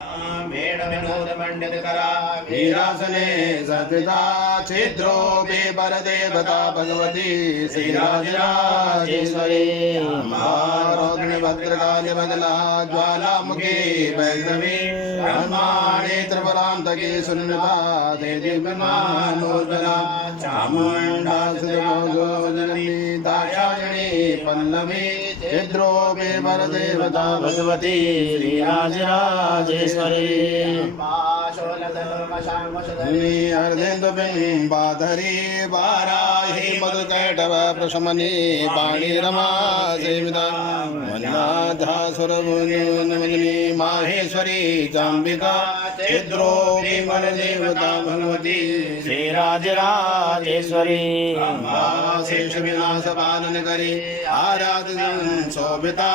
मेण विनोद मंडित करा वीरासने सतिता छिद्रोपि परदेवता भगवती श्रीराजराजेश्वरी अम्बारोग्नि भद्रकाली बदला ज्वालामुखी वैष्णवी ब्रह्माणे त्रिपुरान्तकी सुन्नता देवी विमानोज्ज्वला चामुण्डा श्रीभोजननी दाक्षायणी पल्लवी छिद्रोपि परदेवता भगवती श्रीराजराजेश्वरी अर्धेन्दुबिम्बाधरी वाराही मधुकैटव प्रशमनी पाणिरमा सेविता मन्नाथासुरमुनि माहेश्वरी चाम्बिका छिद्रोपि परदेवता भगवती श्रीराजराजेश्वरी शेष विनाश पालन करी आराधन शोभिता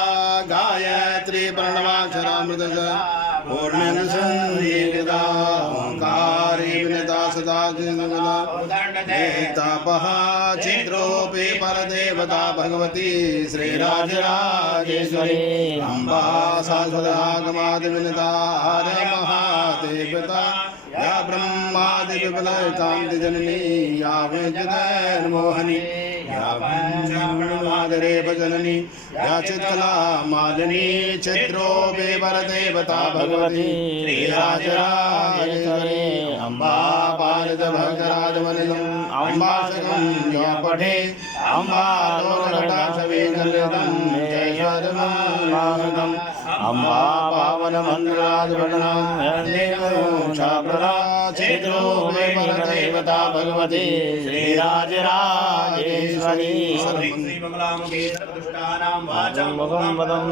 गायत्री प्रणवाक्षरामृत पूर्ण संगीता ओंकारी विनता सदा तापः छिद्रोपि परदेवता भगवती श्रीराजराजेश्वरी अम्बा शाश्वतागमादि विनता हरे महादेवता या ब्रह्मादि विपुल कांति जननी या वेदनमोहनी या पंचमणमादरेव जननी या चित्कला मालिनी छिद्रोपि परदेवता भगवती श्रीराजराजेश्वरी अम्बा पालित भक्तराजवनितम् अम्बासकं या पठे अम्बा लोकटाक्षवीकल्यतं जयश्वरमानन्दम् अम्बा पावनमन्त्रादिवर्णनं हृदयमोक्षप्रदा छिद्रोपि परदेवता भगवती श्रीराजराजेश्वरी श्रीमंगलामुखे सर्वदुष्टानां वाचं मुखं वदं